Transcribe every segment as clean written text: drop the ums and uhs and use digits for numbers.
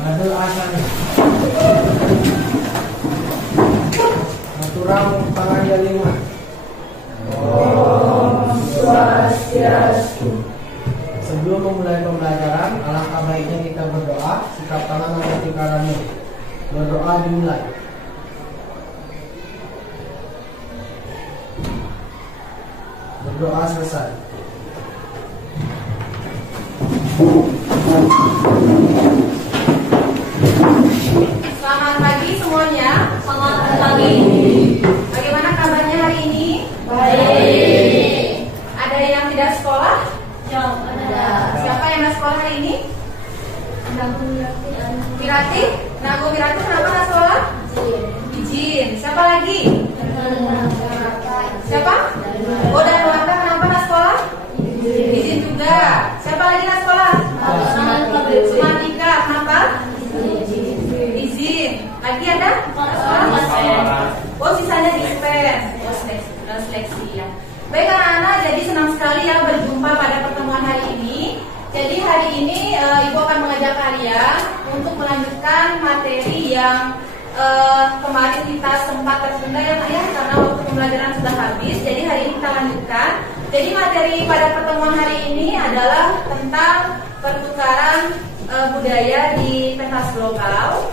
Berdoa sana. Naturang Pangaja 5. Om Swastiastu. Sebelum memulai pembelajaran, alangkah baiknya kita berdoa. Sikap tangan mengikuti karannya. Berdoa dimulai. Berdoa selesai. Selamat pagi semuanya. Selamat pagi. Bagaimana kabarnya hari ini? Baik. Ada yang tidak sekolah? Ada. Siapa yang tidak sekolah hari ini? Wirati? Nago Wirati kenapa tidak sekolah? Izin. Siapa lagi? Siapa? Oh, dan Wanda kenapa tidak sekolah? Izin juga. Siapa lagi tidak sekolah? Sumatika kenapa? Izin. Lagi ada? Oh, sisanya dispen. Oh, seleksi ya. Baik anak-anak, jadi senang sekali ya berjumpa pada pertemuan hari ini. Jadi hari ini Ibu akan mengajak kalian untuk melanjutkan materi yang kemarin kita sempat tertunda ya karena waktu pembelajaran sudah habis. Jadi hari ini kita lanjutkan. Jadi materi pada pertemuan hari ini adalah tentang pertukaran budaya di pentas global.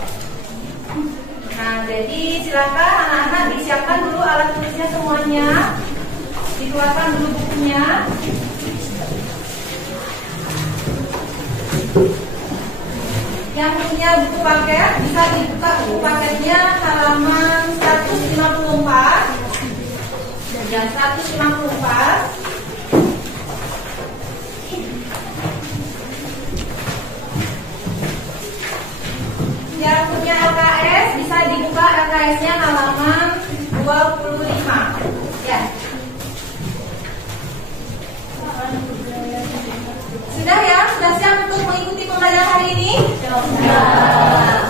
Nah, jadi silakan anak-anak disiapkan dulu alat tulisnya semuanya. Dikeluarkan dulu bukunya. Yang punya buku paket bisa dibuka buku paketnya halaman 154. Dan 154. Yang punya LKS bisa dibuka LKS-nya halaman 25. Ya. Sudah ya? Sudah siap untuk mengikuti pembelajaran hari ini?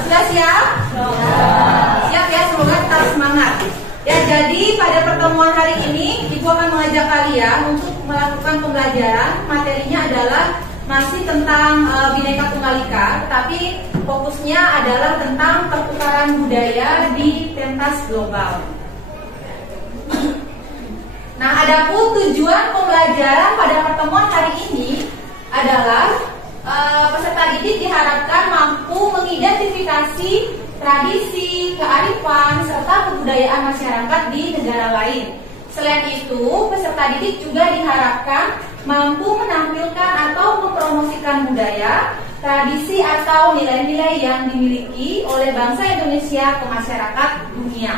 Sudah siap? Siap ya, semoga tetap semangat. Ya, jadi pada pertemuan hari ini Ibu akan mengajak kalian untuk melakukan pembelajaran. Materinya adalah masih tentang Bhinneka Tunggal Ika, tetapi fokusnya adalah tentang pertukaran budaya di pentas global. Nah, adapun tujuan pembelajaran pada pertemuan hari ini adalah peserta didik diharapkan mampu mengidentifikasi tradisi, kearifan, serta kebudayaan masyarakat di negara lain. Selain itu, peserta didik juga diharapkan mampu menampilkan atau mempromosikan budaya, tradisi atau nilai-nilai yang dimiliki oleh bangsa Indonesia ke masyarakat dunia.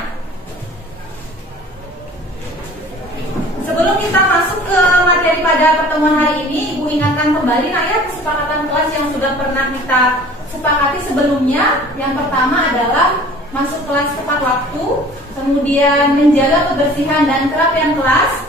Sebelum kita masuk ke materi pada pertemuan hari ini, Ibu ingatkan kembali kesepakatan kelas yang sudah pernah kita sepakati sebelumnya. Yang pertama adalah masuk kelas tepat waktu, kemudian menjaga kebersihan dan kerapian kelas,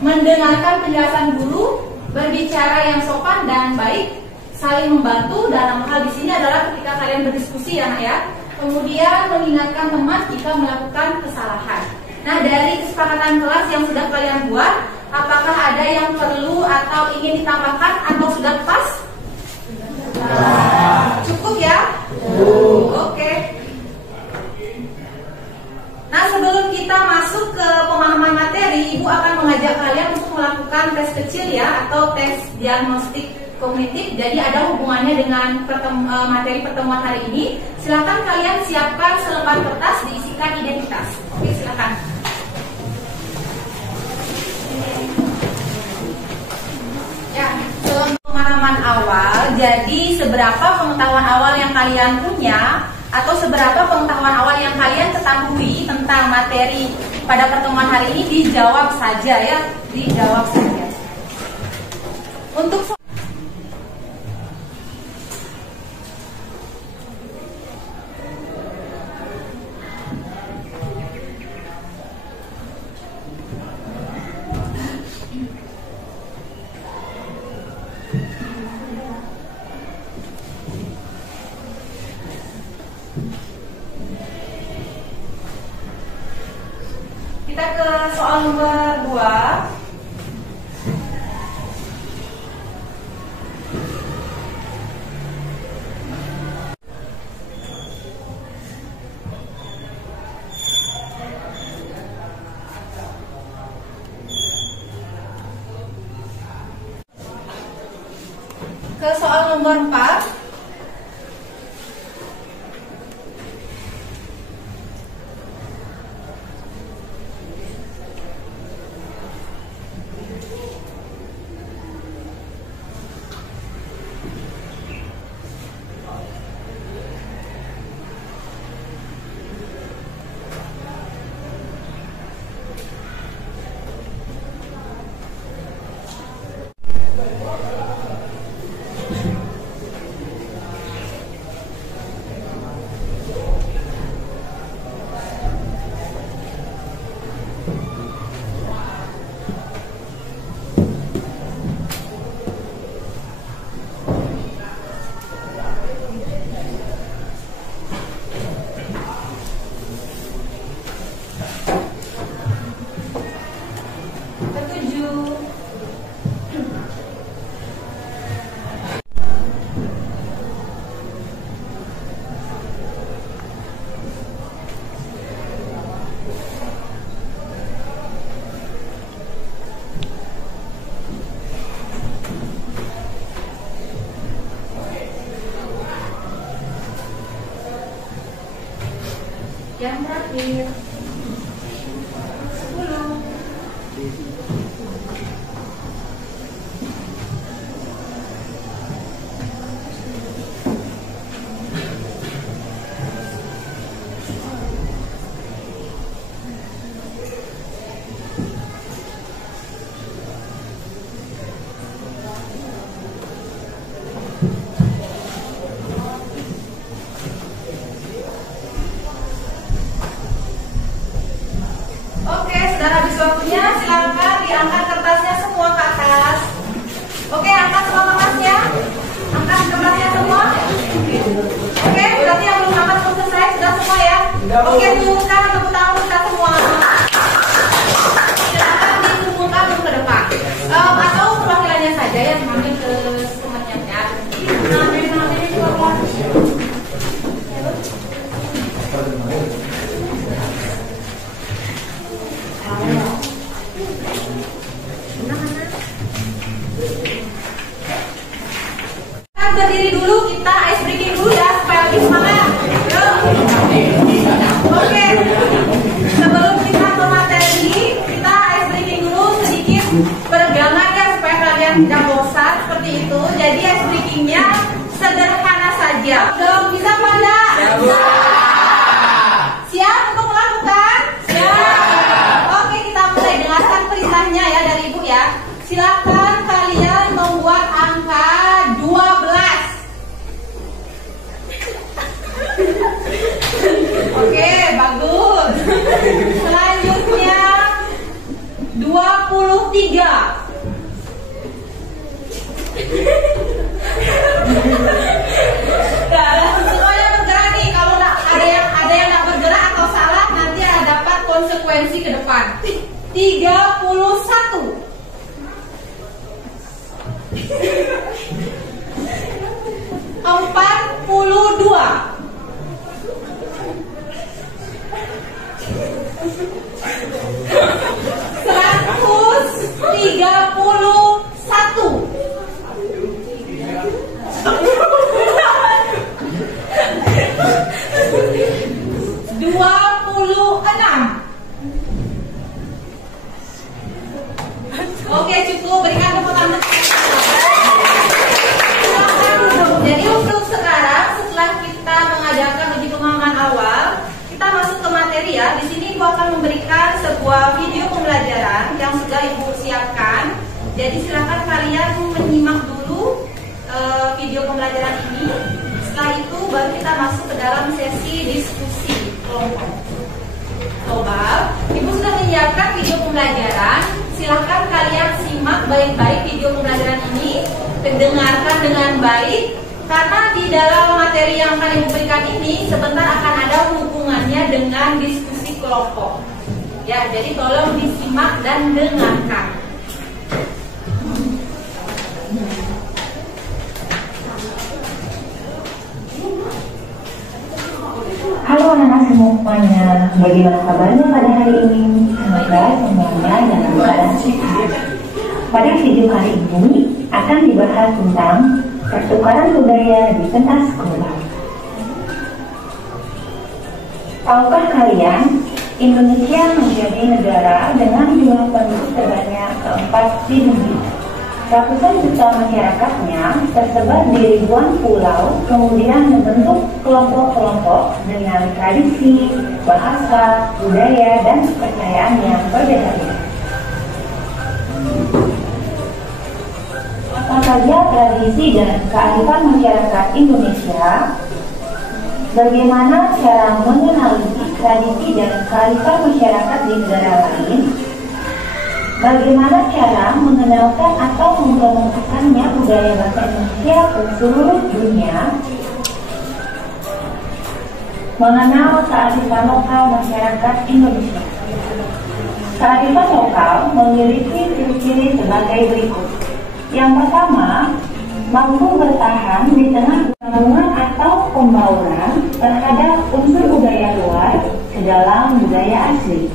mendengarkan penjelasan guru, berbicara yang sopan dan baik, saling membantu. Dalam hal di sini adalah ketika kalian berdiskusi ya, Nak ya. Kemudian mengingatkan teman jika melakukan kesalahan. Nah, dari kesepakatan kelas yang sudah kalian buat, apakah ada yang perlu atau ingin ditambahkan atau sudah pas? Cukup ya? Oke. Nah, sebelum kita masuk ke pemahaman materi, Ibu akan mengajak kalian untuk melakukan tes kecil ya, atau tes diagnostik kognitif. Jadi ada hubungannya dengan materi pertemuan hari ini. Silakan kalian siapkan selembar kertas diisikan identitas. Oke, silakan. Ya, dalam pemahaman awal, jadi seberapa pengetahuan awal yang kalian punya atau seberapa pengetahuan awal yang kalian ketahui tentang materi pada pertemuan hari ini, dijawab saja ya, dijawab saja. Untuk kita ke soal nomor 2. nomor 4. Yang terakhir 10. Oke, sudah habis waktunya. Silakan diangkat kertasnya semua ke atas. Oke, angkat semua kertasnya. Angkat kertasnya semua. Oke, berarti yang belum angkat belum selesai. Sudah semua ya. Oke, tunjukkan tepuk tangan kita semua. Silakan dikumpulkan dulu ke depan. Atau perwakilannya saja yang mengambil ke semuanya. Nanti juga. Berdiri dulu, kita ice breaking dulu ya supaya lebih semangat. Oke, sebelum kita ke materi, kita ice breaking dulu sedikit peregangan ya supaya kalian tidak bosan seperti itu. Jadi ice breakingnya sederhana saja. Belum bisa pada? Siap untuk melakukan? Siap. Oke, kita mulai. Dengarkan perintahnya ya dari Ibu ya. Silakan kalian membuat angka 12. Oke, bagus. Selanjutnya 23. Semuanya bergerak nih. Kalau ada yang nggak bergerak atau salah, nanti dapat konsekuensi ke depan. 31. 42. 131. 26. Oke, cukup. Berikan tepuk tangan. Jadi untuk sekarang, setelah kita mengadakan uji pemahaman awal, kita masuk ke materi ya. Di sini Ibu akan memberikan sebuah video pembelajaran yang sudah Ibu siapkan. Jadi silakan kalian menyimak dulu video pembelajaran ini. Setelah itu baru kita masuk ke dalam sesi diskusi kelompok global. Ibu sudah menyiapkan video pembelajaran. Silahkan kalian simak baik-baik video pembelajaran ini, dengarkan dengan baik, karena di dalam materi yang akan Ibu berikan ini sebentar akan ada hubungannya dengan diskusi kelompok. Ya, jadi tolong disimak dan dengarkan. Halo anak-anak semuanya, bagaimana kabarnya pada hari ini? Semoga semuanya dalam keadaan sehat. Pada video kali ini akan dibahas tentang pertukaran budaya di pentas global. Tahukah kalian, Indonesia menjadi negara dengan jumlah penduduk terbanyak keempat di dunia. Ratusan juta masyarakatnya tersebar di ribuan pulau, kemudian membentuk kelompok-kelompok dengan tradisi, bahasa, budaya, dan kepercayaan yang berbeda-beda. Apa saja tradisi dan kearifan masyarakat Indonesia? Bagaimana cara mengenali tradisi dan kearifan masyarakat di negara lain? Bagaimana cara mengenalkan atau mempromosikannya budaya bahasa Indonesia ke seluruh dunia? Mengenal kearifan lokal masyarakat Indonesia. Kearifan lokal memiliki ciri-ciri sebagai berikut. Yang pertama, mampu bertahan di tengah gabungan atau pembauran terhadap unsur budaya luar ke dalam budaya asli.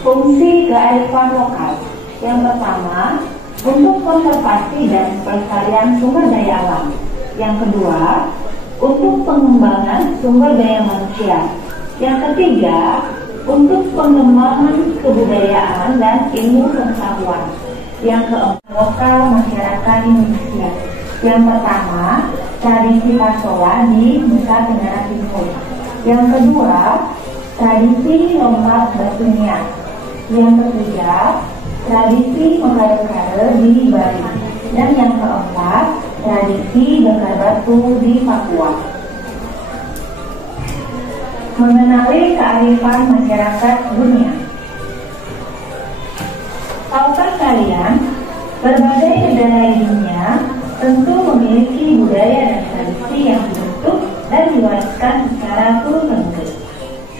Fungsi kearifan lokal. Yang pertama, untuk konservasi dan pelestarian sumber daya alam. Yang kedua, untuk pengembangan sumber daya manusia. Yang ketiga, untuk pengembangan kebudayaan dan ilmu pengetahuan. Yang keempat, lokal masyarakat Indonesia. Yang pertama, tradisi pasola di Nusa Tenggara Timur. Yang kedua, tradisi lompat batu nias. Yang ketiga, tradisi mengkare-kare di Bali. Dan yang keempat, tradisi bakar batu di Papua. Mengenali kearifan masyarakat dunia. Tahukah kalian, berbagai negara di dunia tentu memiliki budaya dan tradisi yang dibentuk dan diwariskan secara turun-temurun.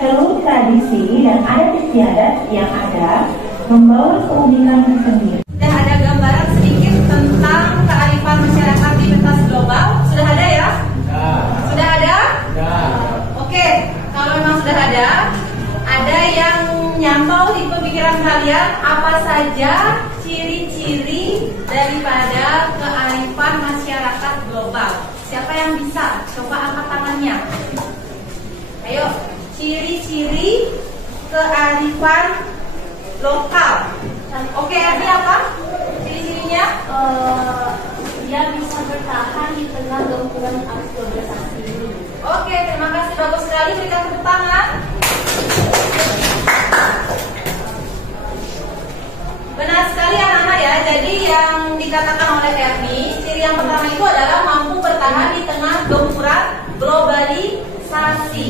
Seluruh tradisi dan adat istiadat yang ada membawa keunikan tersendiri. Sudah ada gambaran sedikit tentang kearifan masyarakat di pentas global? Sudah ada ya? Sudah ada? Oke, kalau memang sudah ada yang nyantol di pemikiran kalian apa saja ciri-ciri daripada kearifan masyarakat global? Siapa yang bisa? Coba angkat tangannya. Ayo, ciri-ciri kearifan lokal. Oke, artinya apa? Ciri-cirinya? Dia bisa bertahan di tengah gangguan globalisasi. Oke, terima kasih, bagus sekali. Berikan tepuk tangan. Benar sekali anak-anak ya. Jadi yang dikatakan oleh Erni, ciri yang pertama itu adalah mampu bertahan di tengah gempuran globalisasi.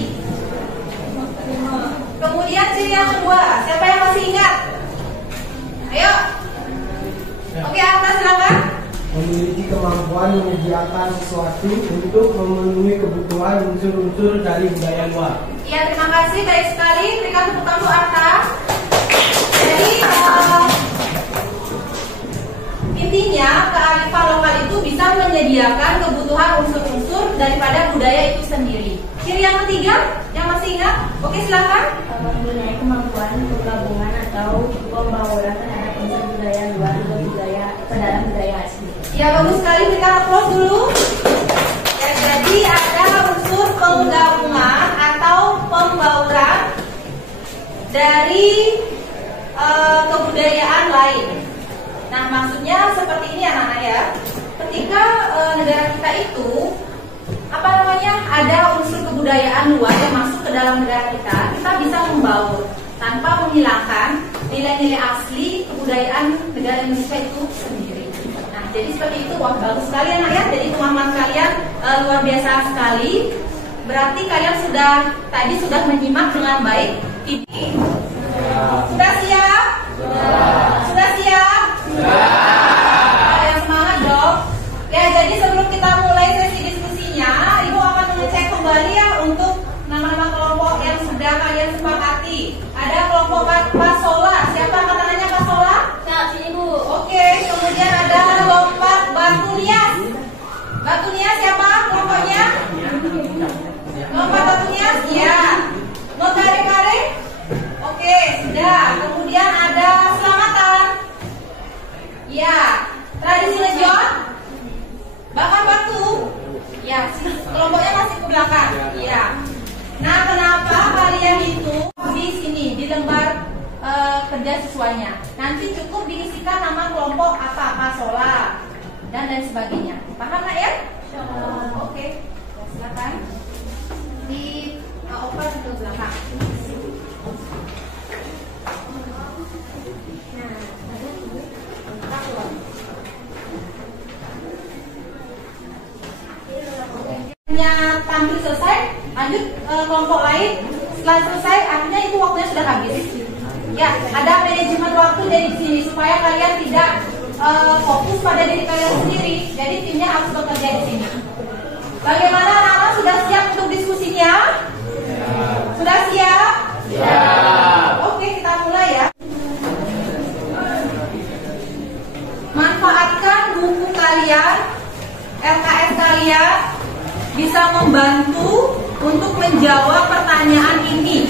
Kemudian ciri yang kedua, siapa yang masih ingat? Ayo. Oke, Arta silakan. Memiliki kemampuan menyediakan sesuatu untuk memenuhi kebutuhan unsur-unsur dari budaya luar. Iya, terima kasih, baik sekali. Berikan tepuk tangan untuk Arta. Jadi intinya kearifan lokal itu bisa menyediakan kebutuhan unsur-unsur daripada budaya itu sendiri. Ciri yang ketiga, yang masih ingat? Oke, silakan. Mempunyai kemampuan penggabungan atau pembauran terhadap unsur budaya luar ke dalam budaya asli. Ya, bagus sekali, berikan aplaus dulu. Ya, jadi ada unsur penggabungan atau pembauran dari kebudayaan lain. Nah, maksudnya seperti ini anak-anak ya. Ketika negara kita itu ada unsur kebudayaan luar yang masuk ke dalam negara kita bisa membaur tanpa menghilangkan nilai-nilai asli kebudayaan negara Indonesia itu sendiri. Nah, jadi seperti itu. Wah, bagus sekali anak ya. Jadi pemahaman kalian luar biasa sekali. Berarti kalian sudah menyimak dengan baik. Ini sudah siap? Sudah siap? Yang semangat dong. Ya, jadi sebelum kita mulai sesi diskusinya, Ibu akan mengecek kembali ya untuk nama-nama kelompok yang sudah kalian sepakati. Ada kelompok Pasola. Siapa katanya Pasola? Sini Bu. Oke, kemudian ada lompat batu nias. Batu nias siapa kelompoknya? Lompat batu nias? Ya. Kare-kare? Oke, sudah. Kemudian ada selamatan. Ya, belakang. Iya. Nah, kenapa kalian itu di sini di lembar kerja siswanya? Nanti cukup diisikan nama kelompok apa, pasola dan lain sebagainya. Paham nggak ya? Oke. Silakan di open ke belakang. Tampil selesai, lanjut kelompok lain. Setelah selesai, artinya itu waktunya sudah habis. Ya, ada manajemen waktu dari sini supaya kalian tidak fokus pada diri kalian sendiri. Jadi timnya harus bekerja di sini. Bagaimana anak-anak, sudah siap untuk diskusinya? Sudah siap? Siap. Oke, kita mulai ya. Manfaatkan buku kalian, LKS kalian bisa membantu untuk menjawab pertanyaan ini.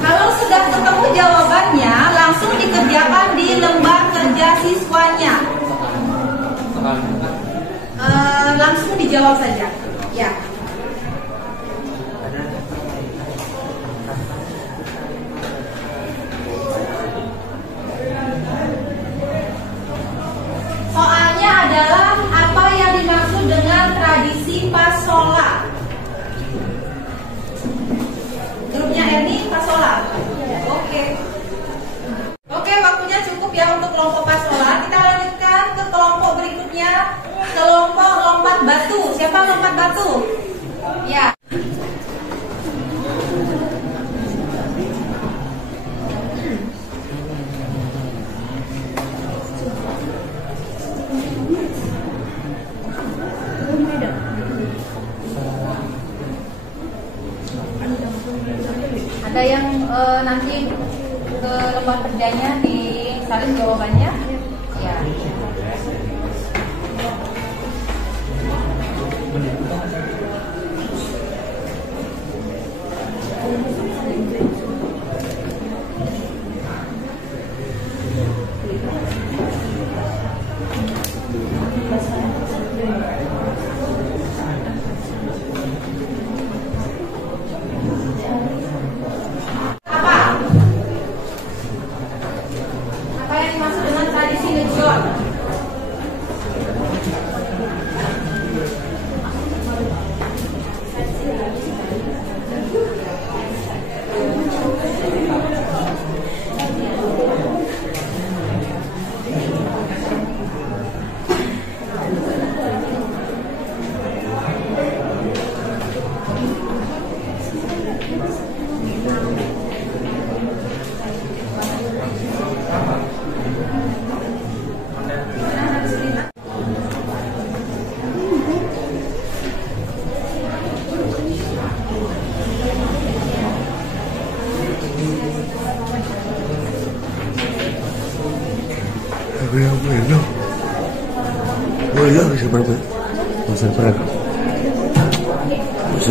Kalau sudah ketemu jawabannya, langsung dikerjakan di lembar kerja siswanya. Langsung dijawab saja. Ya. Soalnya adalah apa yang dimaksud dengan tradisi pasola. Grupnya Erni pasola. Oke, waktunya cukup ya untuk kelompok pasola. Kita lanjutkan ke kelompok berikutnya, kelompok lompat batu. Siapa lompat batu? Ya. Ada yang nanti ke lembar kerjanya disalin jawabannya? Ya.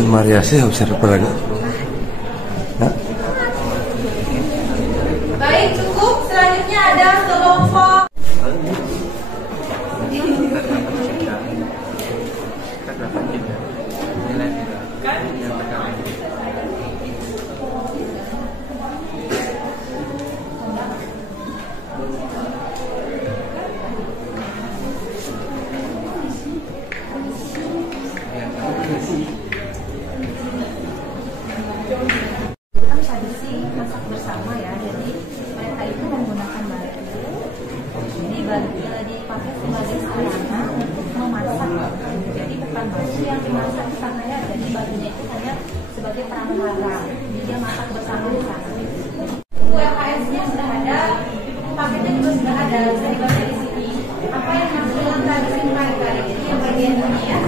Maria sih observer agak. Baik, cukup. Selanjutnya ada kelompok. Dipakai sebagai sarana untuk memasak. Jadi bukan baju yang dimasak di sana ya, jadi bajunya itu hanya sebagai pramugara. Dia masak bersama di sana. ULKS-nya sudah ada, paketnya juga sudah ada, bisa dibaca di sini. Apa yang masuk dalam tradisi mereka? Jadi yang bagian ini ya.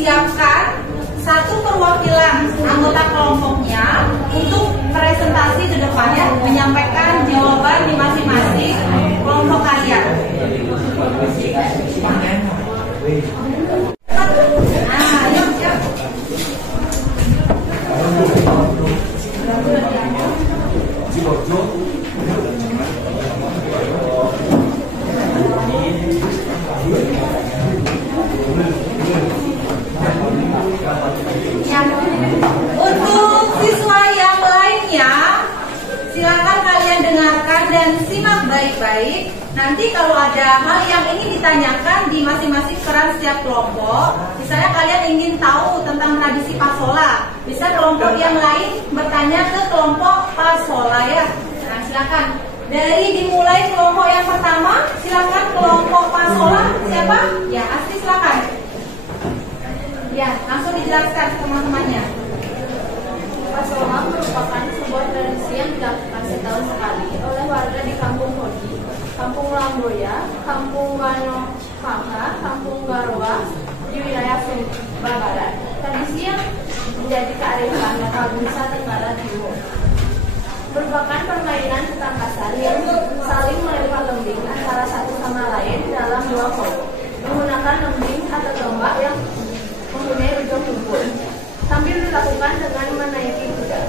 siapkan satu perwakilan anggota kelompoknya untuk presentasi ke depannya menyampaikan jawaban di masing-masing kelompok kalian. Nah, yuk, yuk. Ya. Untuk siswa yang lainnya, silakan kalian dengarkan dan simak baik-baik. Nanti kalau ada hal yang ingin ditanyakan di masing-masing peran setiap kelompok, misalnya kalian ingin tahu tentang tradisi Pasola, bisa kelompok yang lain bertanya ke kelompok Pasola ya. Nah, silakan. Dari dimulai kelompok yang pertama, silakan kelompok Pasola. Siapa? Ya, Asti silakan. Ya, langsung dijelaskan teman-temannya. Pasola merupakan sebuah tradisi yang dilakukan setahun sekali oleh warga di Kampung Hodi, Kampung Lamboya, Kampung Ganokaka, Kampung Garwa di wilayah Sumba Barat. Tradisi yang menjadi kearifan lokal Nusa Tenggara Timur. Merupakan permainan ketangkasan yang saling melempar lembing antara satu sama lain dalam dua kelompok menggunakan lembing atau tombak yang mempunyai ujung tumpul sambil dilakukan dengan menaiki kuda.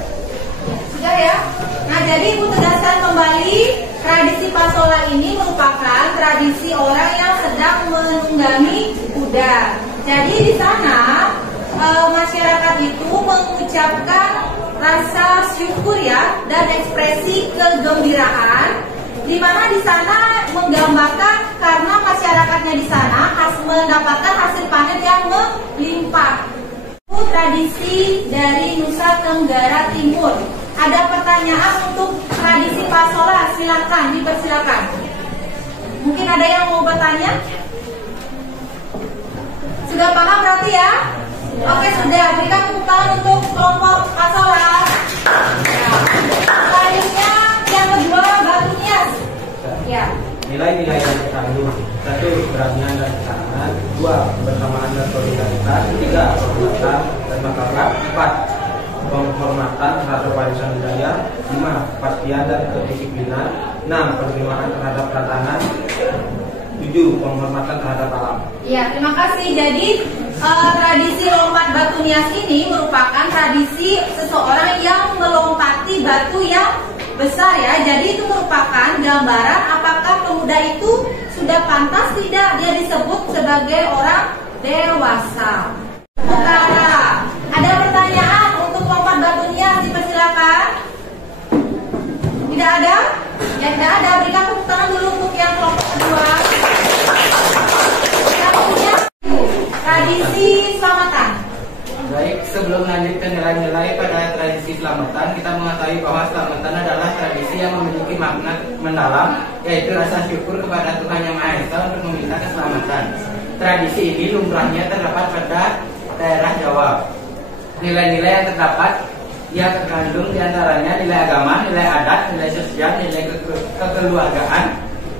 Sudah ya? Nah, jadi Ibu tegaskan kembali, tradisi Pasola ini merupakan tradisi orang yang sedang menunggangi kuda. Jadi di sana masyarakat itu mengucapkan rasa syukur ya dan ekspresi kegembiraan, di mana di sana menggambarkan karena masyarakatnya di sana mendapatkan hasil panen yang melimpah. Tradisi dari Nusa Tenggara Timur. Ada pertanyaan untuk tradisi Pasola? Silakan, dipersilakan. Mungkin ada yang mau bertanya? Sudah paham berarti ya? Oke, sudah. Berikan tepuk tangan untuk kelompok Pasola. Ya. Selanjutnya yang kedua, Batu Nias. Ya. Nilai-nilai yang terkandung: 1. Keberanian dan ketahanan, 2. Kebersamaan dan solidaritas, 3. Penghormatan dan martabat, 4. Penghormatan terhadap warisan budaya, 5. Kepastian dan kedisiplinan, 6. Penerimaan terhadap tantangan, 7. Penghormatan terhadap alam. Ya, terima kasih. Jadi tradisi lompat batu nias ini merupakan tradisi seseorang yang melompati batu yang besar ya. Jadi itu merupakan gambaran apakah pemuda itu sudah pantas tidak dia disebut sebagai orang dewasa. Sementara ada pertanyaan untuk lompat batu nias, dipersilakan. Tidak ada? Ya tidak ada. Berikan tepuk tangan dulu untuk yang kelompok kedua. Tradisi selamatan. Baik, sebelum lanjut ke nilai-nilai pada tradisi selamatan, kita mengetahui bahwa selamatan adalah tradisi yang memiliki makna mendalam, yaitu rasa syukur kepada Tuhan Yang Maha Esa untuk meminta keselamatan. Tradisi ini lumrahnya terdapat pada daerah Jawa. Nilai-nilai yang terdapat terkandung diantaranya nilai agama, nilai adat, nilai sosial, nilai kekeluargaan,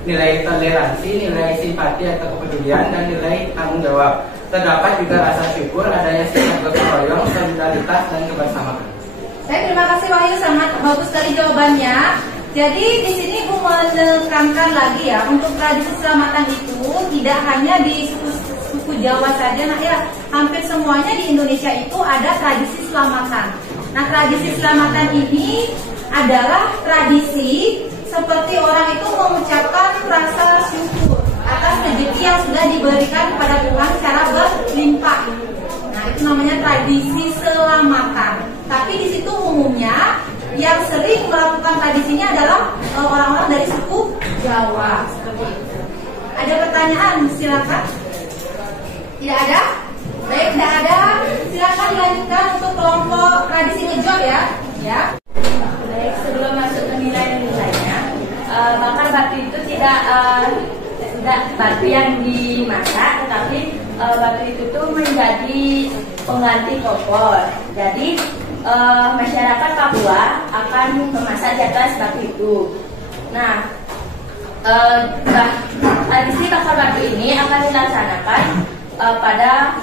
nilai toleransi, nilai simpati atau kepedulian, dan nilai tanggung jawab. Terdapat juga rasa syukur, adanya sifat gotong royong, solidaritas, dan kebersamaan. Terima kasih Wahyu, sangat bagus sekali jawabannya. Jadi di sini Bu menekankan lagi ya, untuk tradisi selamatan itu tidak hanya di suku Jawa saja, nah ya hampir semuanya di Indonesia itu ada tradisi selamatan. Nah, tradisi selamatan ini adalah tradisi seperti orang itu mengucapkan rasa syukur atas rezeki yang sudah diberikan kepada Tuhan secara berlimpah. Nah, itu namanya tradisi selamatan. Tapi di situ umumnya yang sering melakukan tradisinya adalah orang-orang dari suku Jawa. Seperti itu. Ada pertanyaan? Silakan. Tidak ada? Baik, tidak ada. Silakan dilanjutkan untuk kelompok tradisi ngejot ya. Ya. Baik, sebelum masuk ke nilai-nilainya, bakar batu itu tidak batu yang dimasak, tetapi batu itu tuh menjadi pengganti kompor. Jadi masyarakat Papua akan memasak di atas batu itu. Nah, tradisi bakar batu ini akan dilaksanakan pada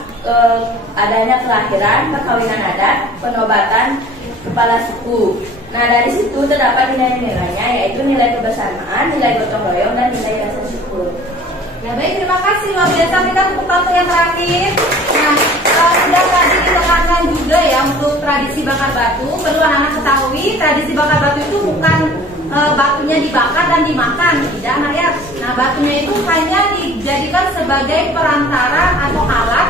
adanya kelahiran, perkawinan adat, penobatan kepala suku. Nah, dari situ terdapat nilai-nilainya, yaitu nilai kebersamaan, nilai gotong royong, dan nilai rasa syukur. Nah, baik, terima kasih luar biasa. Kita tepuk tangan yang terakhir. Nah, sudah tadi ditekankan juga ya untuk tradisi bakar batu. Perlu anak-anak ketahui, tradisi bakar batu itu bukan batunya dibakar dan dimakan, tidak, anak ya. Nah, batunya itu hanya dijadikan sebagai perantara atau alat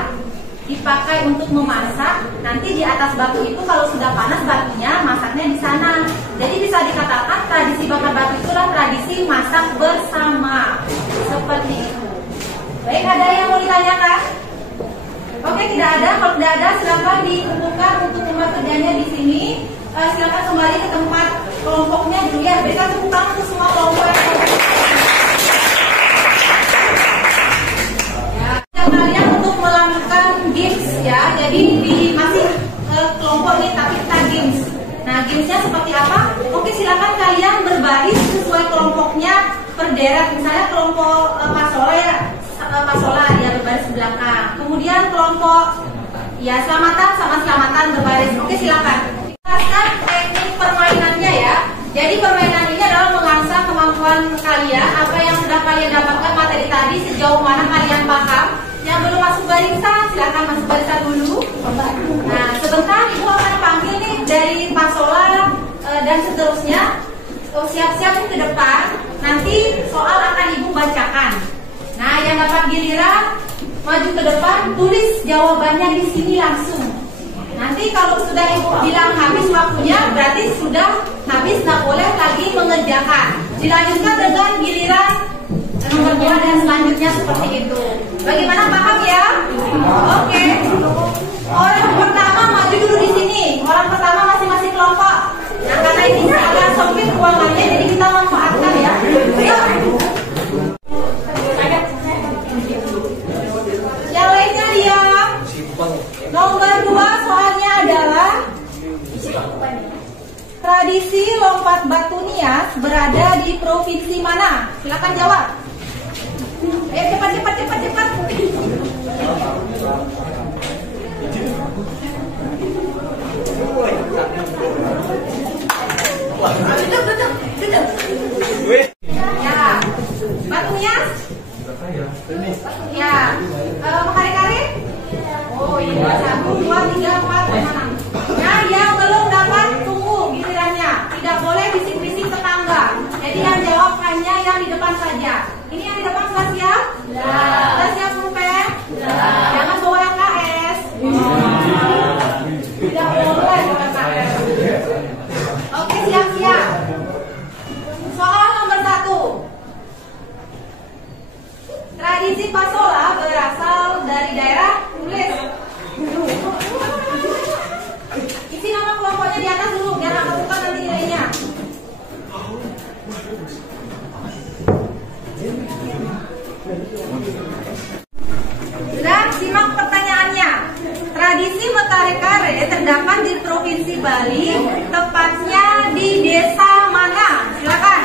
dipakai untuk memasak. Nanti di atas batu itu kalau sudah panas batunya, masaknya di sana. Jadi bisa dikatakan tradisi bakar batu itulah tradisi masak bersama. Seperti itu. Baik, ada yang mau ditanyakan? Oke, tidak ada. Kalau tidak ada, silakan dikumpulkan untuk tempat kerjanya di sini. Silakan kembali ke tempat kelompoknya dulu ya. Berikan tepuk tangan untuk semua kelompok yang kalian untuk melakukan games ya. Jadi masih kelompok ini tapi kita games. Nah, gamesnya seperti apa? Oke, silakan kalian berbaris sesuai kelompoknya berderet. Misalnya kelompok pasola ya berbaris di belakang. Kemudian kelompok ya selamatan sama selamatan berbaris. Oke, silakan. Jelaskan teknik permainannya ya. Jadi permainan ini adalah mengasah kemampuan kalian, apa yang sudah kalian dapatkan materi tadi, sejauh mana kalian paham. Yang belum masuk barisan, silakan masuk barisan dulu. Nah, sebentar Ibu akan panggil nih dari pasola dan seterusnya. Siap-siap ke depan. Nanti soal akan Ibu bacakan. Nah, yang dapat giliran maju ke depan, tulis jawabannya di sini langsung. Nanti kalau sudah Ibu bilang habis waktunya, berarti sudah habis, nggak boleh lagi mengerjakan. Dilanjutkan dengan giliran nomor 2 dan selanjutnya seperti itu. Bagaimana, paham ya? Oke. Orang pertama maju dulu di sini. Orang pertama masing-masing kelompok. Nah, karena ini agak sempit ruangannya, jadi kita manfaatkan ya. Yang lainnya diam. Nomor 2 soalnya adalah tradisi lompat batu nias berada di provinsi mana? Silakan jawab. Ayo cepat. Ya, batu nias. Ya, kare-kare. Oh iya, 1, 2, 3, 4, 5, 6. Nah, yang belum dapat tunggu gilirannya. Tidak boleh bisik-bisik tetangga. Jadi yang jawab hanya yang di depan saja. Ini yang di depan sudah siap? Sudah siap pulpen? Jangan bawa LKS. Tidak boleh bawa LKS. Oke, siap-siap. Soal nomor 1. Tradisi pasola berasal dari daerah tulis. Isi nama kelompoknya di atas dulu, biar aku buka nanti nilainya. Dan simak pertanyaannya. Tradisi mekare-kare terdapat di Provinsi Bali, tepatnya di desa mana? Silakan.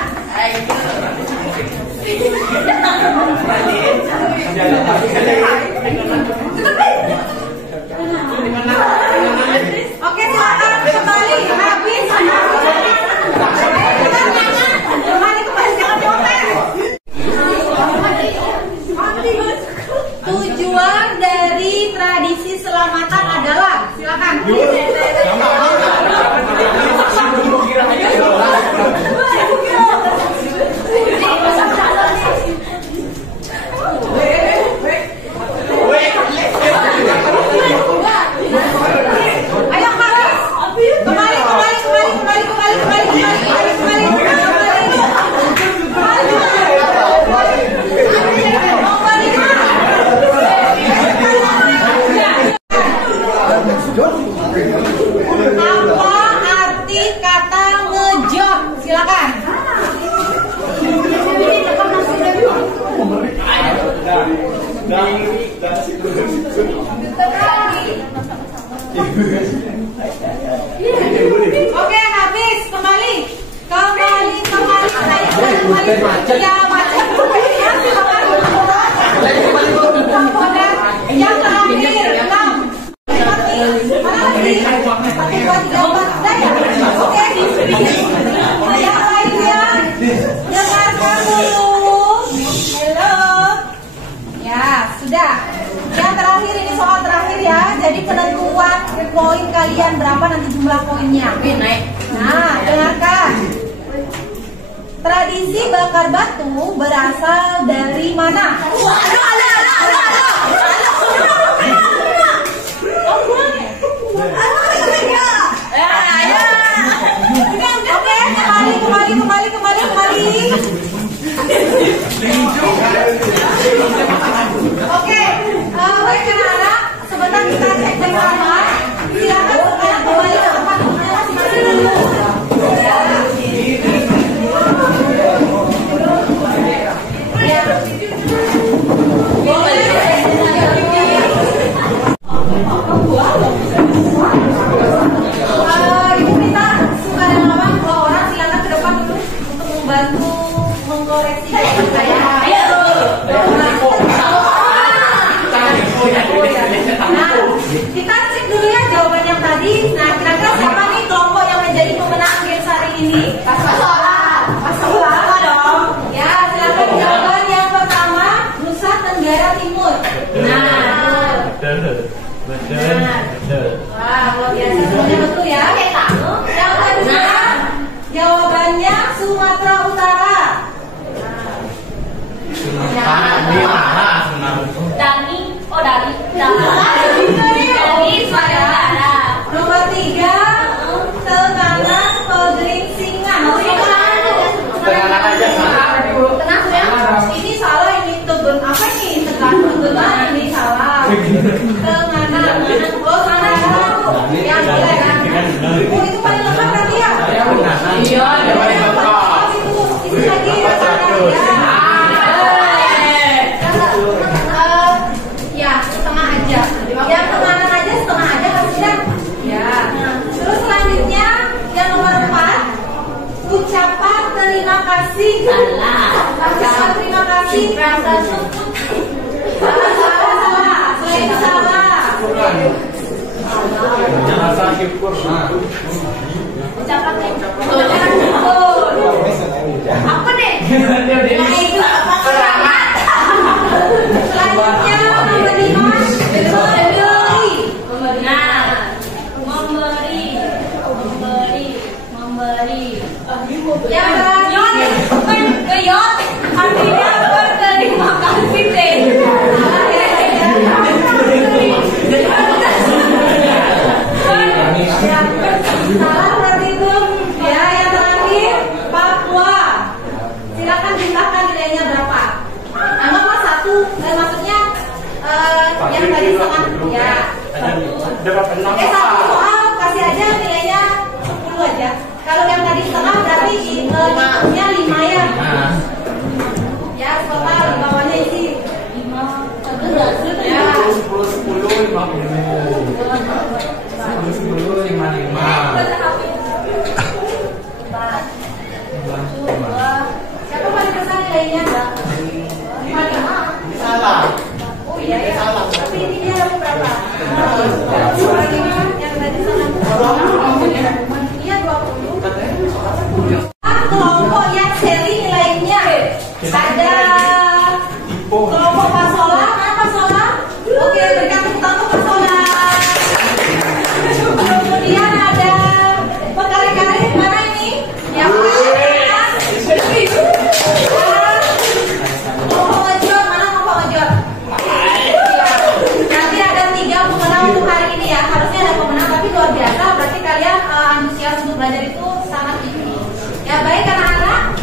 Oke, silakan kembali. Habis. Kembali jangan diomel. Tujuan dari tradisi selamatan adalah, silakan. Oke, habis. Kembali. Ya, macam. Ya, Yang terakhir ini soal terakhir ya. Jadi penentuan poin kalian berapa nanti jumlah poinnya. Nah, dengarkan. Tradisi bakar batu berasal dari mana? Kembali. Oke, baik anak-anak, sebentar kita cek bersama. Silakan sekarang kembali ke tempat duduknya masing-masing dulu. Ibu Rita, suka dan lama kalau orang silakan ke depan dulu untuk membantu mengkoreksi saya. Nah, kita cek dulu ya jawaban yang tadi. Nah, kira-kira siapa nih kelompok yang menjadi pemenang game hari ini? Pasola dong. Ya, silakan jawaban yang pertama, Nusa Tenggara Timur. Wah, luar biasa, semuanya betul ya. Yang kedua, jawabannya Sumatera Utara. Dari Sumatera Utara. Nomor 3, Tenganan Pegeringsingan. Tenang ya. Ini salah, ini Teben apa nih? Tegan ini salah. Tenganan. Oh, mana? Yang boleh kan? Oh, itu paling lengkap berarti ya? Iya, paling lengkap. Itu lagi ya, setengah aja. Yang Tenganan aja setengah aja hasilnya. Ya. Terus selanjutnya yang nomor 4, ucapan terima kasih. Ucapan terima kasih. Salah. Selain salah. Rasa syukur. Ucapan syukur. Apa deh? Nah, itu apa keramat? Selanjutnya nomor 5, memberi. Yang terakhir, artinya berterima kasih deh. Salah berarti itu. Ya, yang terakhir Papua. Silakan jumlahkan nilainya berapa? Anggaplah 1. Maksudnya yang tadi setengah. Ya. 1 soal kasih aja nilainya 10 aja. Kalau yang tadi setengah berarti hitungnya 5 ya. Ya, total di bawahnya isi 5. Ya. 10, 55. Siapa paling besar nilainya? 5. Salah. Oh iya ya. Tapi ini dia dapat berapa? Yang tadi setengah. Iya 20. Kelompok yang seri nilainya ada kelompok Pasola. Mana Pasola? Oke, berikan tepuk tangan untuk Pasola. Kemudian ada Pekare-Kare. Mana ini? Yang kelompok Ngejot. Mana kelompok Ngejot? Nanti ada 3 pemenang untuk hari ini ya. Harusnya ada pemenang, tapi luar biasa. Berarti kalian antusias untuk belajar itu sangat tinggi. Ya baik anak-anak.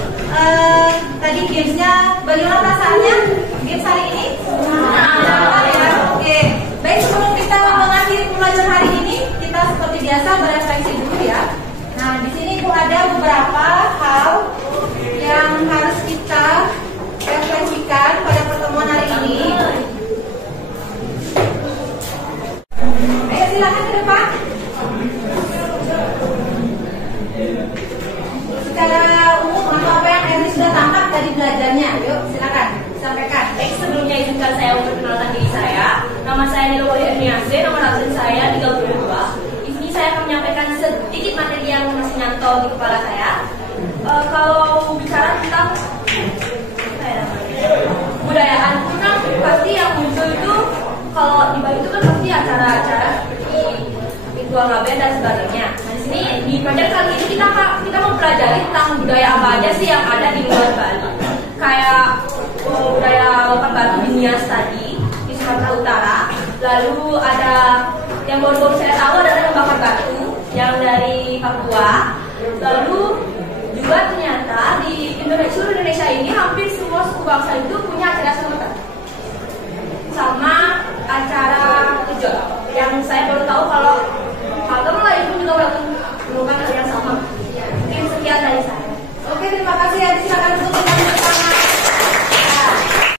Tadi gamesnya bagaimana perasaannya? Games hari ini? Ya. Oke. Baik, sebelum kita mengakhiri pembelajaran hari ini, kita seperti biasa berefleksi dulu ya. Nah, di sini itu ada beberapa hal yang harus kita refleksikan pada pertemuan hari ini. Ayo silakan ke depan. Secara umum atau apa yang Eri sudah tangkap dari belajarnya, yuk silakan sampaikan. Baik, sebelumnya izinkan saya memperkenalkan diri saya. Nama saya Nilo Erniase, nomor absen saya 32. Di sini saya akan menyampaikan sedikit materi yang masih nyantol di kepala saya. Kalau bicara tentang budayaan, pasti yang muncul itu kalau di Bali itu kan pasti acara-acara seperti ritual ngaben dan sebagainya. Nah, di sini di project kali ini kita mempelajari tentang budaya apa aja sih yang ada di luar Bali. Kayak budaya Lokar Batu di Nias tadi di Sumatera Utara. Lalu ada yang baru-baru saya tahu adalah yang bakar batu yang dari Papua. Lalu juga ternyata di seluruh Indonesia ini hampir semua suku bangsa itu punya acara serupa sama acara Kejot. Yang saya baru tahu kalau Kalteng Melayu pun juga melakukan hal yang sama. Mungkin sekian dari saya. Oke, terima kasih ya. Silakan untuk kita bersama.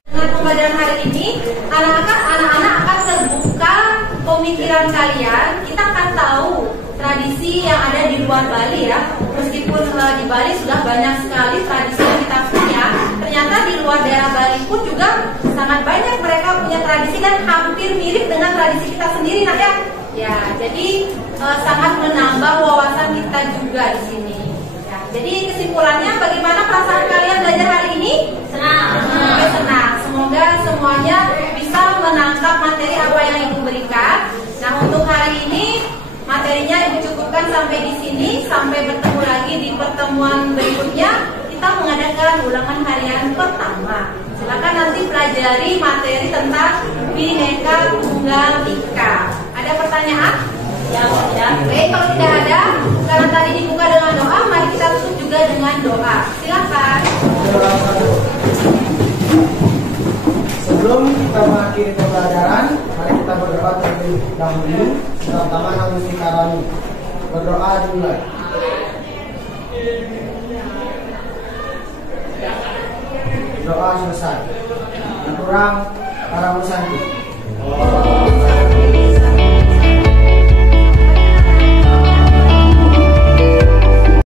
Dengan pembelajaran hari ini, anak-anak akan terbuka pemikiran kalian. Kita akan tahu tradisi yang ada di luar Bali ya. Meskipun di Bali sudah banyak sekali tradisi yang kita punya, ternyata di luar daerah Bali pun juga sangat banyak mereka punya tradisi dan hampir mirip dengan tradisi kita sendiri, nah ya. Ya, jadi sangat menambah wawasan kita juga di sini. Ya, jadi kesimpulannya, bagaimana perasaan kalian belajar hari ini? Senang. Senang. Semoga semuanya bisa menangkap materi apa yang Ibu berikan. Nah, untuk hari ini materinya Ibu cukupkan sampai di sini. Sampai bertemu lagi di pertemuan berikutnya. Kita mengadakan ulangan harian pertama. Silakan nanti pelajari materi tentang Bhinneka Tunggal Ika. Ada pertanyaan? Ya, Baik, kalau tidak ada, karena tadi dibuka dengan doa, mari kita tutup juga dengan doa. Silakan. Sebelum kita mengakhiri pembelajaran, mari kita berdoa terlebih dahulu. Pertama Namo Buddhaya. Berdoa dimulai. Doa selesai. Kurang para musanti.